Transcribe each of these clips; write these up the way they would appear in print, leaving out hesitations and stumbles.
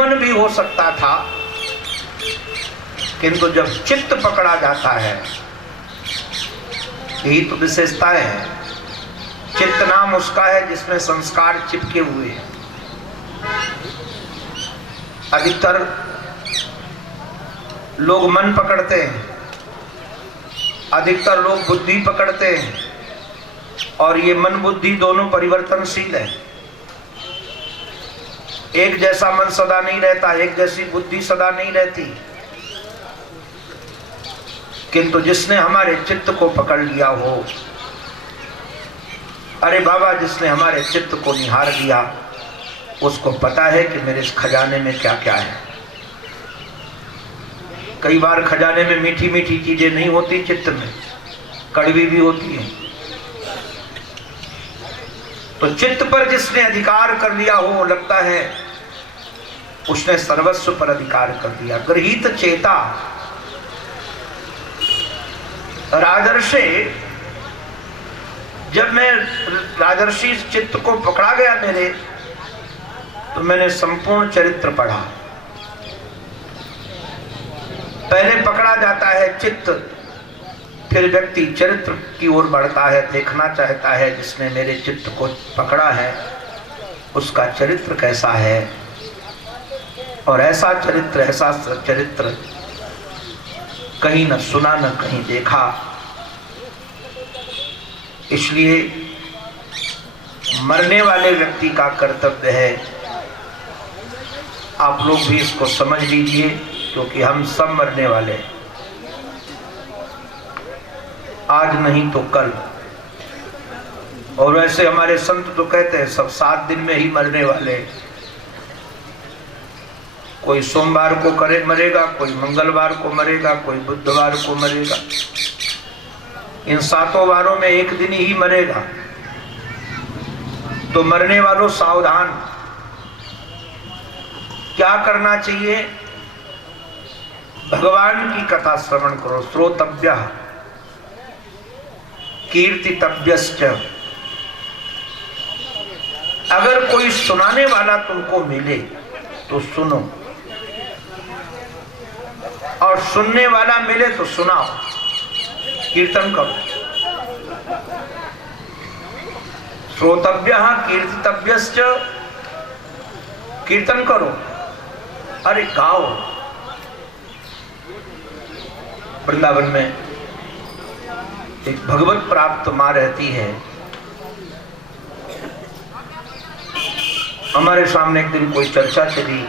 निर्मन भी हो सकता था, किंतु जब चित्त पकड़ा जाता है, यही तो विशेषताएं है। चित्त नाम उसका है जिसमें संस्कार चिपके हुए हैं। अधिकतर लोग मन पकड़ते हैं, अधिकतर लोग बुद्धि पकड़ते हैं, और ये मन बुद्धि दोनों परिवर्तनशील है। एक जैसा मन सदा नहीं रहता, एक जैसी बुद्धि सदा नहीं रहती। किंतु जिसने हमारे चित्त को पकड़ लिया हो, अरे बाबा, जिसने हमारे चित्त को निहार लिया, उसको पता है कि मेरे इस खजाने में क्या क्या है। कई बार खजाने में मीठी मीठी चीजें नहीं होती, चित्त में कड़वी भी होती है। तो चित्त पर जिसने अधिकार कर लिया हो, लगता है उसने सर्वस्व पर अधिकार कर लिया। गृहीत चेता राजर्षि, जब मैं राजर्षि चित्त को पकड़ा गया मेरे, तो मैंने संपूर्ण चरित्र पढ़ा। पहले पकड़ा जाता है चित्त, फिर व्यक्ति चरित्र की ओर बढ़ता है, देखना चाहता है जिसने मेरे चित्त को पकड़ा है उसका चरित्र कैसा है। और ऐसा चरित्र कहीं न सुना न कहीं देखा। इसलिए मरने वाले व्यक्ति का कर्तव्य है, आप लोग भी इसको समझ लीजिए, क्योंकि हम सब मरने वाले हैं, आज नहीं तो कल। और वैसे हमारे संत तो कहते हैं सब 7 दिन में ही मरने वाले। कोई सोमवार को मरेगा, कोई मंगलवार को मरेगा, कोई बुधवार को मरेगा। इन 7 वारों में एक दिन ही मरेगा। तो मरने वालों सावधान। क्या करना चाहिए? भगवान की कथा श्रवण करो। श्रोतव्य कीर्तितव्यश्च। अगर कोई सुनाने वाला तुमको मिले तो सुनो, और सुनने वाला मिले तो सुनाओ, कीर्तन करो। श्रोतव्यः कीर्तितव्यश्च, कीर्तन करो, अरे गाओ। वृंदावन में एक भगवत प्राप्त मां रहती है। हमारे सामने एक दिन कोई चर्चा चली,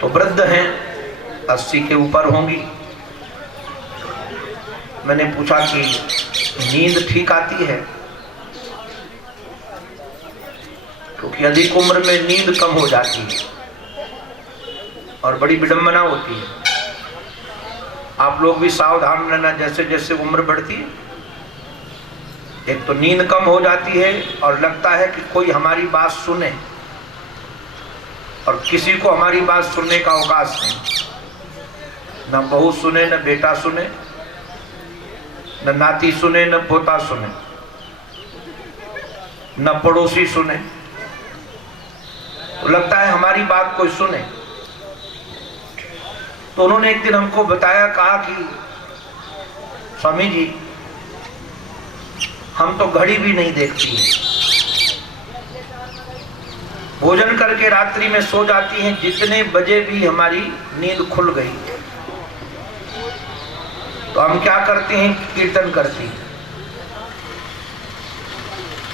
तो वृद्ध हैं, 80 के ऊपर होंगी। मैंने पूछा कि नींद ठीक आती है? क्योंकि अधिक उम्र में नींद कम हो जाती है और बड़ी विडंबना होती है। आप लोग भी सावधान रहना, जैसे जैसे उम्र बढ़ती है, एक तो नींद कम हो जाती है और लगता है कि कोई हमारी बात सुने, और किसी को हमारी बात सुनने का अवकाश नहीं। न बहू सुने, न बेटा सुने, न नाती सुने, न पोता सुने, न पड़ोसी सुने। तो लगता है हमारी बात कोई सुने। तो उन्होंने एक दिन हमको बताया, कहा कि स्वामी जी, हम तो घड़ी भी नहीं देखती हैं, भोजन करके रात्रि में सो जाती हैं, जितने बजे भी हमारी नींद खुल गई तो हम क्या करते हैं, कीर्तन करती हैं।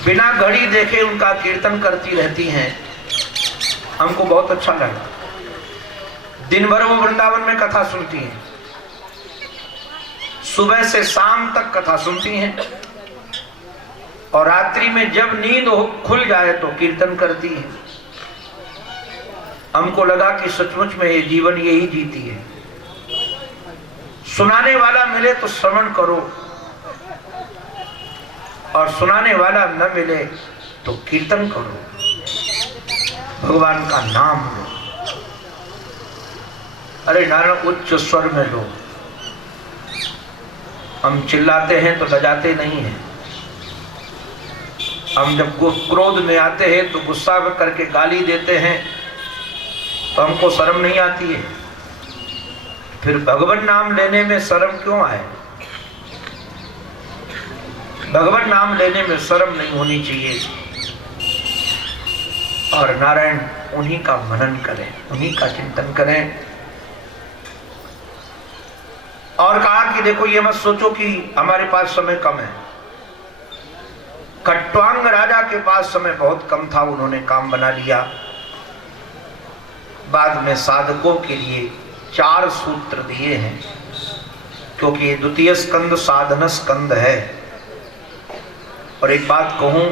बिना घड़ी देखे उनका कीर्तन करती रहती हैं। हमको बहुत अच्छा लगा। दिन भर वो वृंदावन में कथा सुनती हैं, सुबह से शाम तक कथा सुनती हैं, और रात्रि में जब नींद खुल जाए तो कीर्तन करती हैं। हमको लगा कि सचमुच में ये जीवन यही जीती है। सुनाने वाला मिले तो श्रवण करो, और सुनाने वाला न मिले तो कीर्तन करो, भगवान का नाम लो। अरे नारायण उच्च स्वर में लो। हम चिल्लाते हैं तो बजाते नहीं हैं। हम जब क्रोध में आते हैं तो गुस्सा करके गाली देते हैं तो हमको शर्म नहीं आती है, फिर भगवान नाम लेने में शर्म क्यों आए? भगवान नाम लेने में शर्म नहीं होनी चाहिए। और नारायण उन्हीं का मनन करें, उन्हीं का चिंतन करें। और कहा कि देखो ये मत सोचो कि हमारे पास समय कम है। खट्वांग राजा के पास समय बहुत कम था, उन्होंने काम बना लिया। बाद में साधकों के लिए 4 सूत्र दिए हैं, क्योंकि द्वितीय स्कंद साधन स्कंद है। और एक बात कहूं,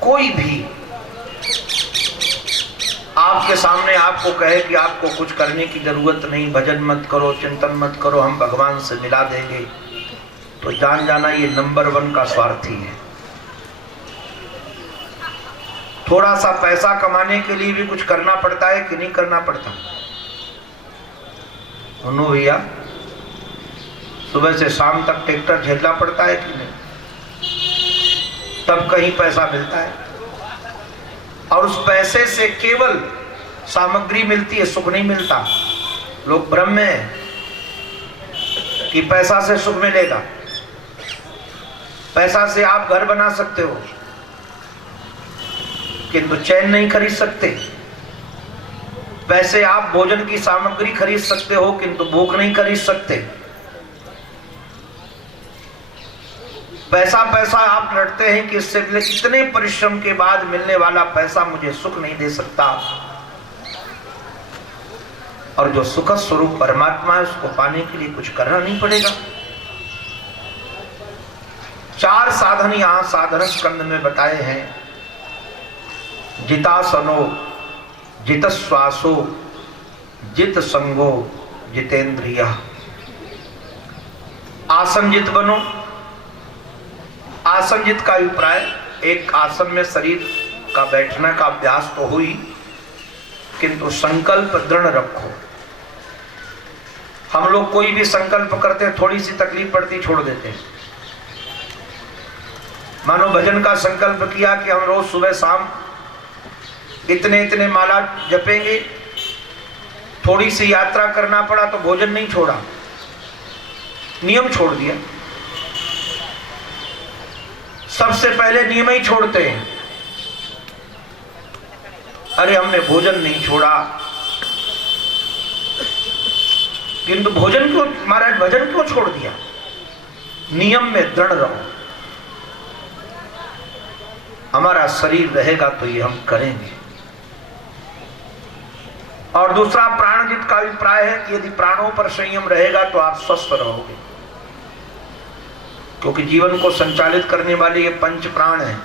कोई भी आपके सामने आपको कहे कि आपको कुछ करने की जरूरत नहीं, भजन मत करो, चिंतन मत करो, हम भगवान से मिला देंगे, तो जान जाना ये नंबर 1 का स्वार्थी है। थोड़ा सा पैसा कमाने के लिए भी कुछ करना पड़ता है कि नहीं करना पड़ता? अनु भैया, सुबह से शाम तक ट्रैक्टर झेलना पड़ता है कि नहीं? तब कहीं पैसा मिलता है। और उस पैसे से केवल सामग्री मिलती है, सुख नहीं मिलता। लोग भ्रम में है कि पैसा से सुख मिलेगा। पैसा से आप घर बना सकते हो, किंतु चैन नहीं खरीद सकते। पैसे आप भोजन की सामग्री खरीद सकते हो, किंतु भूख नहीं खरीद सकते। पैसा पैसा आप लड़ते हैं कि इससे इतने परिश्रम के बाद मिलने वाला पैसा मुझे सुख नहीं दे सकता। और जो सुख स्वरूप परमात्मा है, उसको पाने के लिए कुछ करना नहीं पड़ेगा। 4 साधन यहां साधन स्कंद में बताए हैं। जितासनो, जित श्वासो, जित संगो, जितेंद्रिय। आसनजित बनो। आसनजित का अभिप्राय, एक आसन में शरीर का बैठने का अभ्यास तो हुई, किंतु संकल्प दृढ़ रखो। हम लोग कोई भी संकल्प करते हैं, थोड़ी सी तकलीफ पड़ती छोड़ देते हैं। मानो भजन का संकल्प किया कि हम रोज सुबह शाम इतने इतने माला जपेंगे, थोड़ी सी यात्रा करना पड़ा तो भोजन नहीं छोड़ा, नियम छोड़ दिया। सबसे पहले नियम ही छोड़ते हैं। अरे हमने भोजन नहीं छोड़ा, किंतु भोजन क्यों, महाराज भजन क्यों छोड़ दिया? नियम में दृढ़ रहो। हमारा शरीर रहेगा तो ये हम करेंगे। और दूसरा, प्राणजित का अभिप्राय है कि यदि प्राणों पर संयम रहेगा तो आप स्वस्थ रहोगे, क्योंकि जीवन को संचालित करने वाले ये 5 प्राण हैं।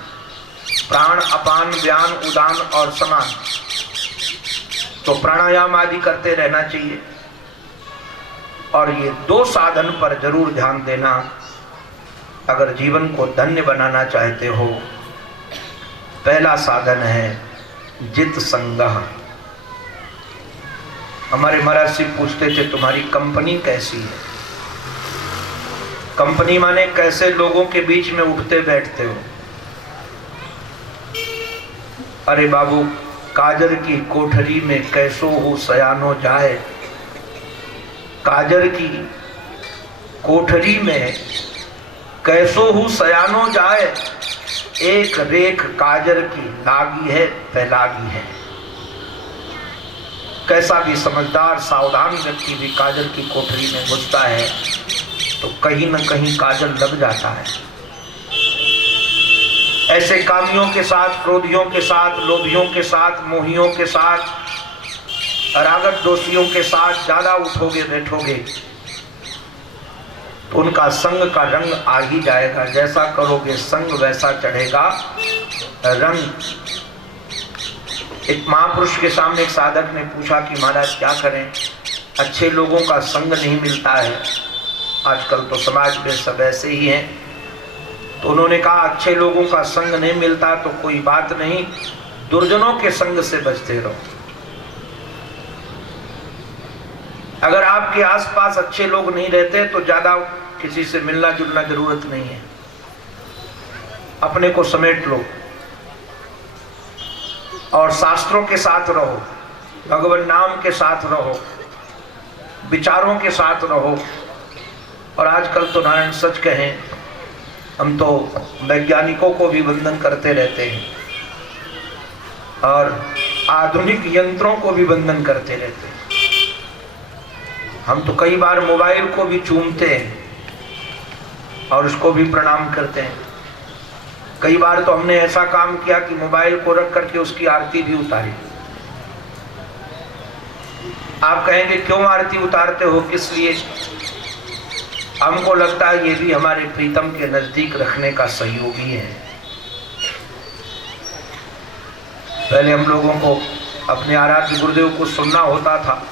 प्राण, अपान, व्यान, उदान और समान। तो प्राणायाम आदि करते रहना चाहिए। और ये 2 साधन पर जरूर ध्यान देना अगर जीवन को धन्य बनाना चाहते हो। पहला साधन है जित संगह। हमारे महाराज जी पूछते थे, तुम्हारी कंपनी कैसी है? कंपनी माने कैसे लोगों के बीच में उठते बैठते हो। अरे बाबू, काजर की कोठरी में कैसो हो सयानो जाए। काजर की कोठरी में कैसो हो सयानो जाए। एक रेख काजर की लागी है, फैलागी है। कैसा भी समझदार सावधान व्यक्ति भी काजल की कोठरी में घुसता है तो कहीं न कहीं काजल लग जाता है। ऐसे कामियों के साथ, क्रोधियों के साथ, लोभियों के साथ, मोहियों के साथ, रागत दोषियों के साथ ज्यादा उठोगे बैठोगे तो उनका संग का रंग आ ही जाएगा। जैसा करोगे संग वैसा चढ़ेगा रंग। एक महापुरुष के सामने एक साधक ने पूछा कि महाराज क्या करें, अच्छे लोगों का संग नहीं मिलता है, आजकल तो समाज में सब ऐसे ही हैं। तो उन्होंने कहा अच्छे लोगों का संग नहीं मिलता तो कोई बात नहीं, दुर्जनों के संग से बचते रहो। अगर आपके आसपास अच्छे लोग नहीं रहते तो ज्यादा किसी से मिलना जुलना जरूरत नहीं है। अपने को समेट लो और शास्त्रों के साथ रहो, भगवान नाम के साथ रहो, विचारों के साथ रहो। और आजकल तो नारायण सच कहें, हम तो वैज्ञानिकों को भी वंदन करते रहते हैं और आधुनिक यंत्रों को भी वंदन करते रहते हैं। हम तो कई बार मोबाइल को भी चूमते हैं और उसको भी प्रणाम करते हैं। कई बार तो हमने ऐसा काम किया कि मोबाइल को रख करके उसकी आरती भी उतारी। आप कहेंगे क्यों आरती उतारते हो, किस लिए? हमको लगता है ये भी हमारे प्रीतम के नजदीक रखने का सहयोगी है। पहले हम लोगों को अपने आराध्य गुरुदेव को सुनना होता था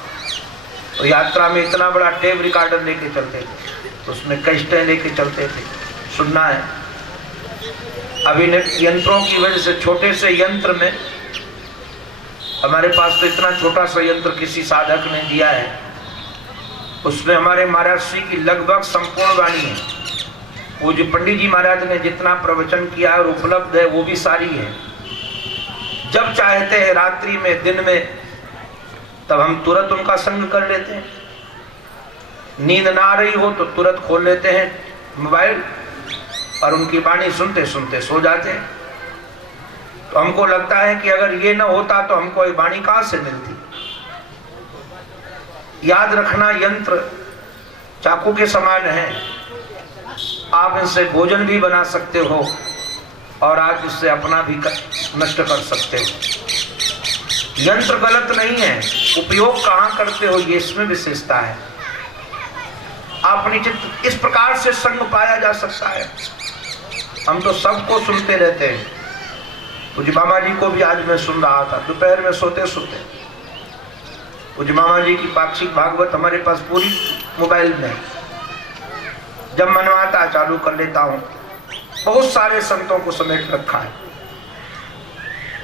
तो यात्रा में इतना बड़ा टेप रिकॉर्डर लेके चलते थे, तो उसमें कैसेटें लेके चलते थे, सुनना है। अभी यंत्रों की वजह से छोटे से यंत्र में, हमारे पास तो इतना छोटा सा यंत्र किसी साधक ने दिया है, उसमें हमारे महाराज श्री की लगभग संपूर्ण वाणी है। वो जो पंडित जी महाराज ने जितना प्रवचन किया और उपलब्ध है वो भी सारी है। जब चाहते हैं रात्रि में, दिन में, तब हम तुरंत उनका संग कर लेते हैं। नींद ना आ रही हो तो तुरंत खोल लेते हैं मोबाइल और उनकी वाणी सुनते सुनते सो जाते हैं। तो हमको लगता है कि अगर ये ना होता तो हमको ये वाणी कहाँ से मिलती। याद रखना, यंत्र चाकू के समान है, आप इनसे भोजन भी बना सकते हो और आप इससे अपना भी नष्ट कर सकते हो। यंत्र गलत नहीं है, उपयोग कहाँ करते हो ये इसमें विशेषता है। आप निश्चित इस प्रकार से संग पाया जा सकता है। हम तो सबको सुनते रहते हैं। पूज्य मामा जी को भी आज मैं सुन रहा था दोपहर में सोते सोते। पूज्य मामा जी की पाक्षिक भागवत हमारे पास पूरी मोबाइल में, जब मन आता चालू कर लेता हूँ। बहुत सारे संतों को समेट रखा है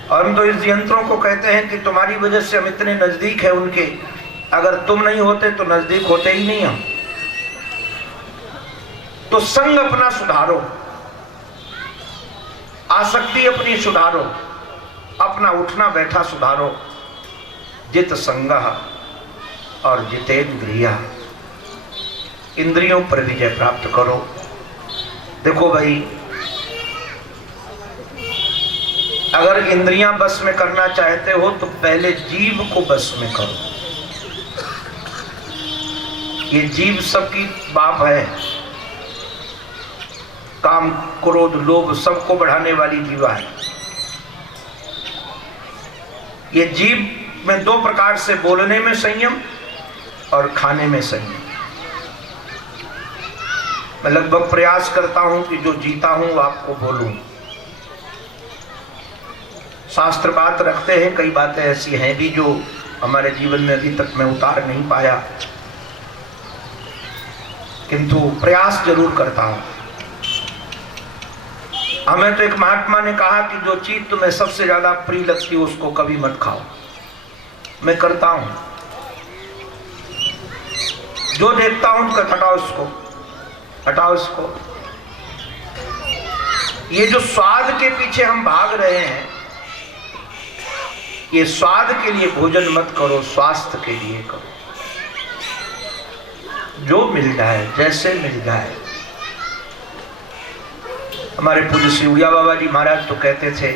और हम तो इस यंत्रों को कहते हैं कि तुम्हारी वजह से हम इतने नजदीक है उनके, अगर तुम नहीं होते तो नजदीक होते ही नहीं हम। तो संग अपना सुधारो, आसक्ति अपनी सुधारो, अपना उठना बैठा सुधारो। जित संगः और जितेंद्रिया, इंद्रियों पर विजय प्राप्त करो। देखो भाई, अगर इंद्रियां बस में करना चाहते हो तो पहले जीव को बस में करो। ये जीव सबकी बाप है, काम क्रोध लोभ सबको बढ़ाने वाली जीवा है। ये जीव में दो प्रकार से, बोलने में संयम और खाने में संयम। मैं लगभग प्रयास करता हूं कि जो जीता हूं आपको बोलूं। शास्त्र बात रखते हैं, कई बातें ऐसी हैं भी जो हमारे जीवन में अभी तक मैं उतार नहीं पाया, किंतु प्रयास जरूर करता हूं। हमें तो एक महात्मा ने कहा कि जो चीज तुम्हें सबसे ज्यादा प्रिय लगती हो उसको कभी मत खाओ। मैं करता हूं, जो देखता हूं तो हटाओ इसको, हटाओ इसको। ये जो स्वाद के पीछे हम भाग रहे हैं, ये स्वाद के लिए भोजन मत करो, स्वास्थ्य के लिए करो। जो मिल जाए, जैसे मिल जाए। हमारे पूज्य श्री उड़िया बाबा जी महाराज तो कहते थे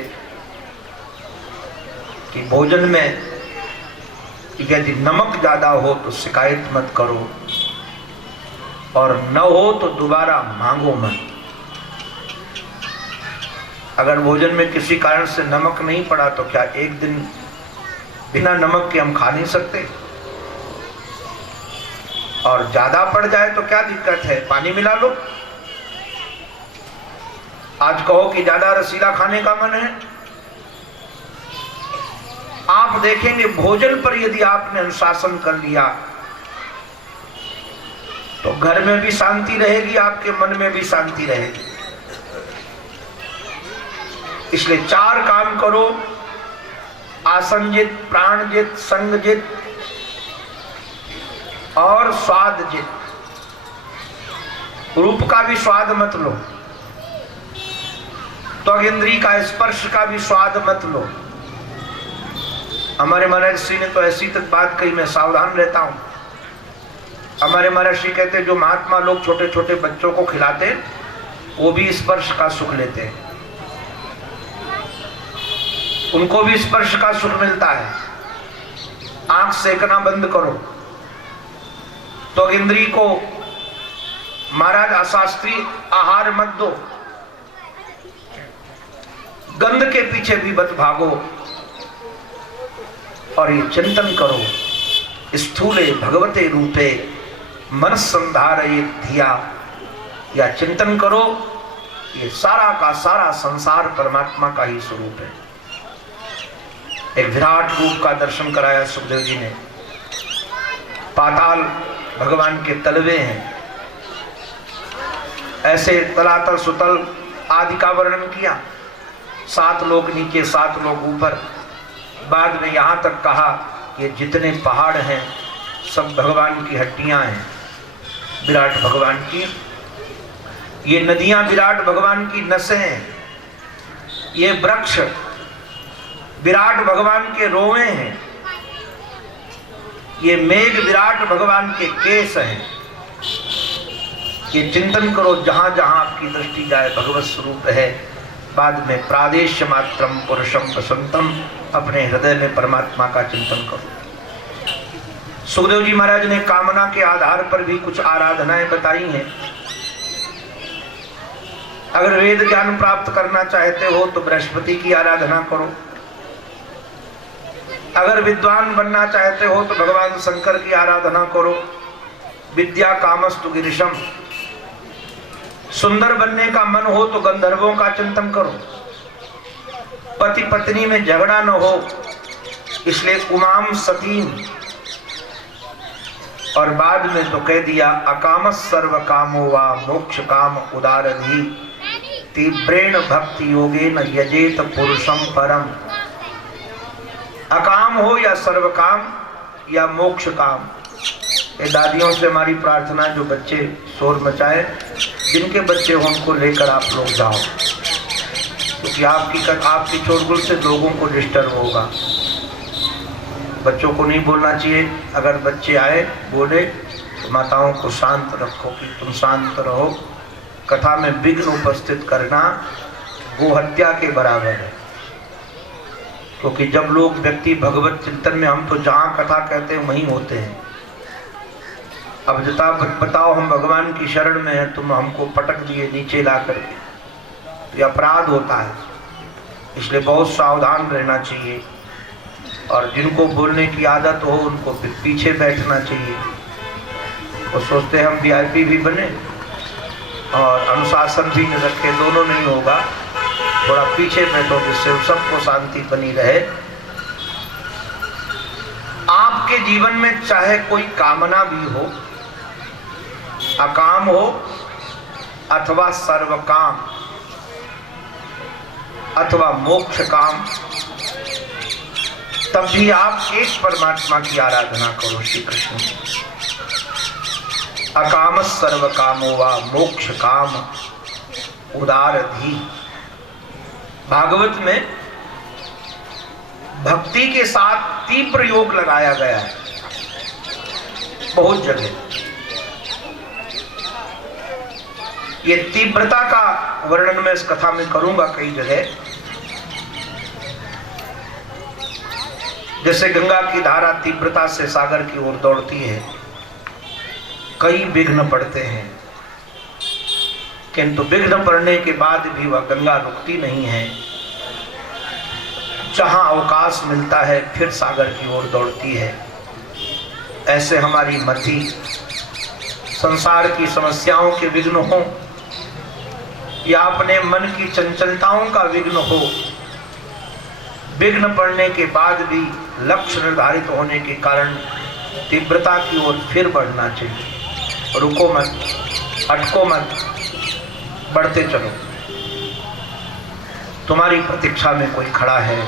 कि भोजन में यदि नमक ज्यादा हो तो शिकायत मत करो और न हो तो दोबारा मांगो मत। अगर भोजन में किसी कारण से नमक नहीं पड़ा तो क्या एक दिन बिना नमक के हम खा नहीं सकते? और ज्यादा पड़ जाए तो क्या दिक्कत है, पानी मिला लो। आज कहो कि ज्यादा रसीला खाने का मन है, आप देखेंगे भोजन पर यदि आपने अनुशासन कर लिया तो घर में भी शांति रहेगी, आपके मन में भी शांति रहेगी। इसलिए 4 काम करो, आसनजित, प्राणजित, संगजित और स्वादजित। रूप का भी स्वाद मत लो, त्वग इंद्री का स्पर्श का भी स्वाद मत लो। हमारे महर्षि ने तो ऐसी तक बात कही, मैं सावधान रहता हूं। हमारे महर्षि कहते जो महात्मा लोग छोटे छोटे बच्चों को खिलाते वो भी स्पर्श का सुख लेते हैं, उनको भी स्पर्श का सुख मिलता है। आंख सेकना बंद करो। तो इंद्री को महाराज अशास्त्रीय आहार मत दो, गंध के पीछे भी मत भागो, और ये चिंतन करो, स्थूले भगवते रूपे मन संधारये धिया, या चिंतन करो ये सारा का सारा संसार परमात्मा का ही स्वरूप है। एक विराट रूप का दर्शन कराया सुखदेव जी ने। पाताल भगवान के तलवे हैं, ऐसे तलातल सुतल आदि का वर्णन किया। 7 लोग नीचे 7 लोग ऊपर। बाद में यहां तक कहा ये जितने पहाड़ हैं सब भगवान की हड्डियां हैं, विराट भगवान की। ये नदियां विराट भगवान की नसें हैं, ये वृक्ष विराट भगवान के रोए हैं, ये मेघ विराट भगवान के केस हैं। ये चिंतन करो, जहां जहां आपकी दृष्टि जाए भगवत स्वरूप है। बाद में प्रादेश मात्रम पुरुषम वसंतम, अपने हृदय में परमात्मा का चिंतन करो। सुखदेव जी महाराज ने कामना के आधार पर भी कुछ आराधनाएं बताई हैं। अगर वेद ज्ञान प्राप्त करना चाहते हो तो बृहस्पति की आराधना करो। अगर विद्वान बनना चाहते हो तो भगवान शंकर की आराधना करो। विद्या कामस्तु गिरिशम, सुंदर बनने का मन हो तो गंधर्वों का चिंतन करो। पति पत्नी में झगड़ा न हो इसलिए उमाम सतीम। और बाद में तो कह दिया अकामस सर्व कामो वा मोक्ष काम उदारधि, तीव्रेण भक्ति योगेन यजेत पुरुषम परम। अकाम हो या सर्व काम या मोक्ष काम। ये दादियों से हमारी प्रार्थना, जो बच्चे शोर मचाए, जिनके बच्चे हो उनको लेकर आप लोग जाओ, क्योंकि आपकी शोरगुल से लोगों को डिस्टर्ब होगा। बच्चों को नहीं बोलना चाहिए। अगर बच्चे आए बोले तो माताओं को शांत रखो कि तुम शांत रहो। कथा में विघ्न उपस्थित करना गो हत्या के बराबर है, क्योंकि जब लोग व्यक्ति भगवत चिंतन में, हम तो जहाँ कथा कहते हैं वहीं होते हैं। अब बताओ हम भगवान की शरण में हैं, तुम हमको पटक दिए नीचे ला करके, तो ये अपराध होता है। इसलिए बहुत सावधान रहना चाहिए। और जिनको बोलने की आदत हो उनको पीछे बैठना चाहिए। वो सोचते हैं हम VIP भी बने और अनुशासन भी न रखे, दोनों नहीं होगा। थोड़ा पीछे बैठो जिससे सबको शांति बनी रहे। आपके जीवन में चाहे कोई कामना भी हो, अकाम हो अथवा सर्व काम अथवा मोक्ष काम, तब भी आप एक परमात्मा की आराधना करो, श्री कृष्ण। अकाम सर्व कामो वा मोक्ष काम उदारधि। भागवत में भक्ति के साथ तीव्र योग लगाया गया है बहुत जगह। ये तीव्रता का वर्णन मैं इस कथा में करूंगा कई जगह। जैसे गंगा की धारा तीव्रता से सागर की ओर दौड़ती है, कई विघ्न पड़ते हैं, किंतु विघ्न पड़ने के बाद भी वह गंगा रुकती नहीं है। जहां अवकाश मिलता है फिर सागर की ओर दौड़ती है। ऐसे हमारी मति, संसार की समस्याओं के विघ्न हो या अपने मन की चंचलताओं का विघ्न हो, विघ्न पड़ने के बाद भी लक्ष्य निर्धारित होने के कारण तीव्रता की ओर फिर बढ़ना चाहिए। रुको मत, अटको मत, बढ़ते चलो। तुम्हारी प्रतीक्षा में कोई खड़ा है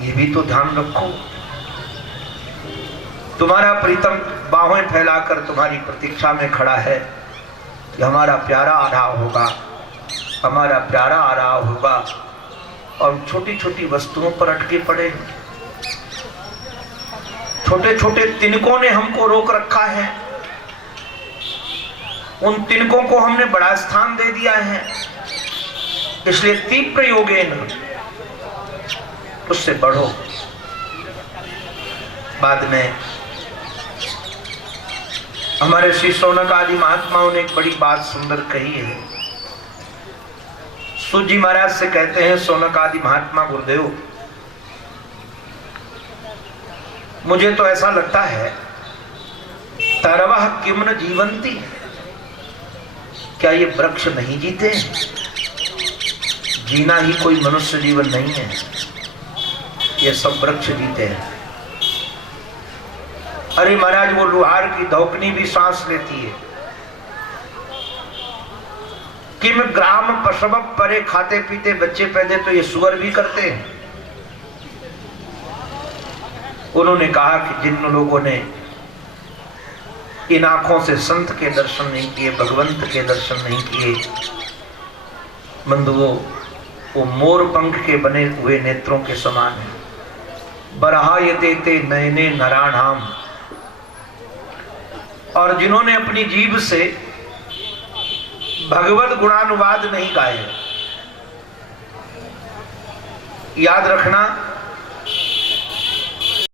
ये भी तो ध्यान रखो। तुम्हारा प्रीतम बाहों फैलाकर तुम्हारी प्रतीक्षा में खड़ा है कि हमारा प्यारा आ रहा होगा, हमारा प्यारा आ रहा होगा और छोटी छोटी वस्तुओं पर अटके पड़े हैं। छोटे छोटे तिनकों ने हमको रोक रखा है, उन तिनकों को हमने बड़ा स्थान दे दिया है, इसलिए तीव्र योगेन उससे बढ़ो। बाद में हमारे श्री शौनक आदि महात्माओं ने एक बड़ी बात सुंदर कही है। सूत जी महाराज से कहते हैं, शौनक आदि महात्मा गुरुदेव, मुझे तो ऐसा लगता है तरवह किम न जीवंती, क्या ये वृक्ष नहीं जीते? जीना ही कोई मनुष्य जीवन नहीं है, ये सब वृक्ष जीते हैं। अरे महाराज, वो लुहार की धौकनी भी सांस लेती है। किम ग्राम पशव परे, खाते पीते बच्चे पैदे तो ये सुअर भी करते हैं। उन्होंने कहा कि जिन लोगों ने इन आंखों से संत के दर्शन नहीं किए, भगवंत के दर्शन नहीं किए, बंधुओं, वो मोर पंख के बने हुए नेत्रों के समान है। बरहायते ते नयने नराणाम, और जिन्होंने अपनी जीभ से भगवत गुणानुवाद नहीं गाए। याद रखना,